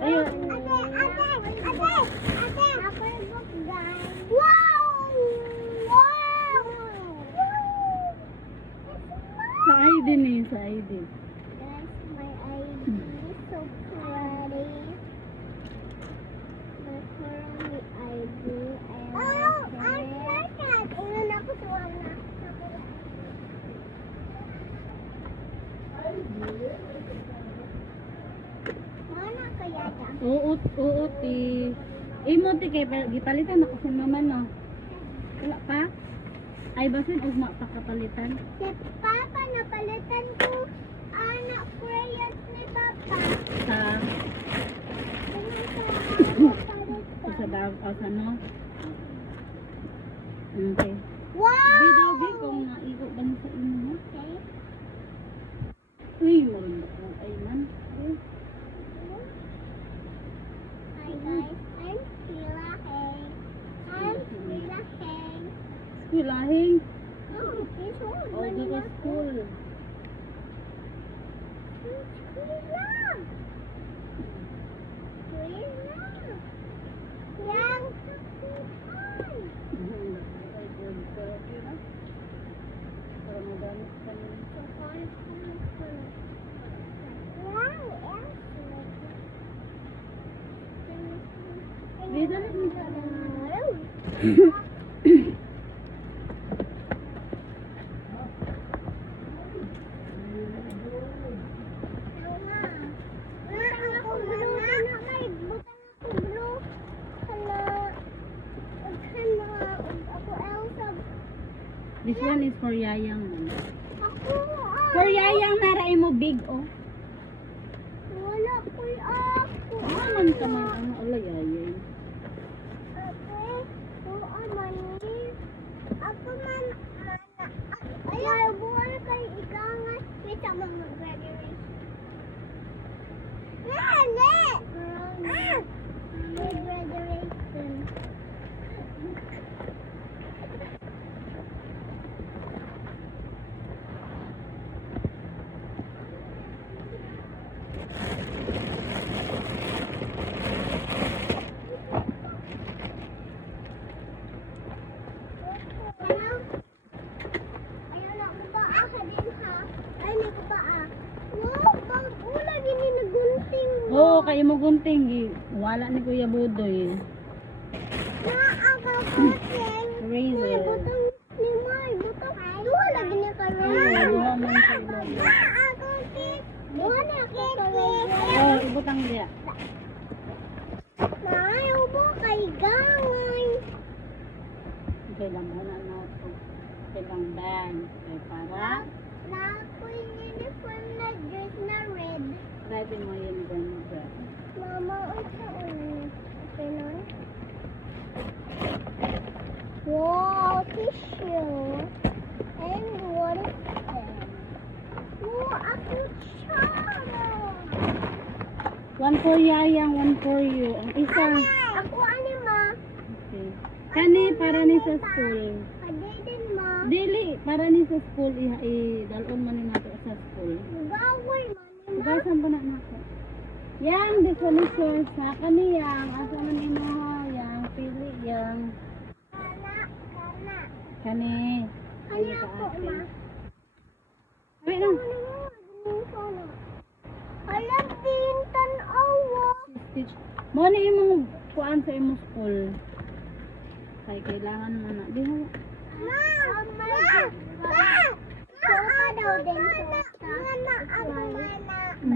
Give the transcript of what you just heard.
Ayun. Sa ID ni, sa ID. Guys, my ID is so pretty. My current ID. I like that. Ilan ako tuwa na. Mana kaya ta? Oo, ti. Imo ti kay gipalitan ako sa mama no. Wala pa? Ay basin ugma pa kapalitan. Si Papa napalitan ko anak crayons ni Papa. Sa Sa sa bag o sa no. Okay. Wow! Di daw di kung naigo ba sa imo. Okay. Uy, mo ay man. Hi guys, I'm Sheila Heng. I'm Sheila Heng. Skulahin. Oh, this one. O di ka school. Sheila. Sheila. Yang tutupan. Wow, Dito na This one is for Yayang. Man. For Yayang naray mo big oh. Wala ko ako. Man ka man ang ala Yayay. Ako man, ayaw, buwan kay ikangan. Wait, ako mag-graduation. Nani! Mag-graduation. Ayun ako ba ka din ha? Ay, may ko ba ah? Wow, pag-ula gini nagunting mo. Oo, kay mo gunting wala ni Kuya Budoy. Naakakutin. May Razor. butang ni May. Butang. Duha lagi niya ka Oo, Ray. duha man sa ilong. Naakakutin. Duha na ako ka Ray. Oh, ibutang diya. Maayaw mo kay gangay. Okay lang muna na ito. Okay lang band. Okay, para Na ako yung uniform na dress na red. ready mo yun dyan. Mama, unsa ulit? Okay na? Wow, tissue. And what is that? Wow, ako tsara. One for Yayang, one for you. Ang isa. Ako ani ma. Okay. Kani para ni sa school. Adi din ma. Dili, para ni sa school. Dalon man ni nato sa school. Gaway man ni ma. Ugasan po na nako. Yang, this one is yours. Sa kaniyang. Asa man imo ha. Yang, pili yang. Kana. Kani. Ani ako ma. Wait lang. Alam din tan-awa. Stitch. Mo ni imong kuan sa imong school. Kay kailangan mo na. Di mo. Ma! Ma! Ma! Sopa daw din. Sopa. Mana ako mana.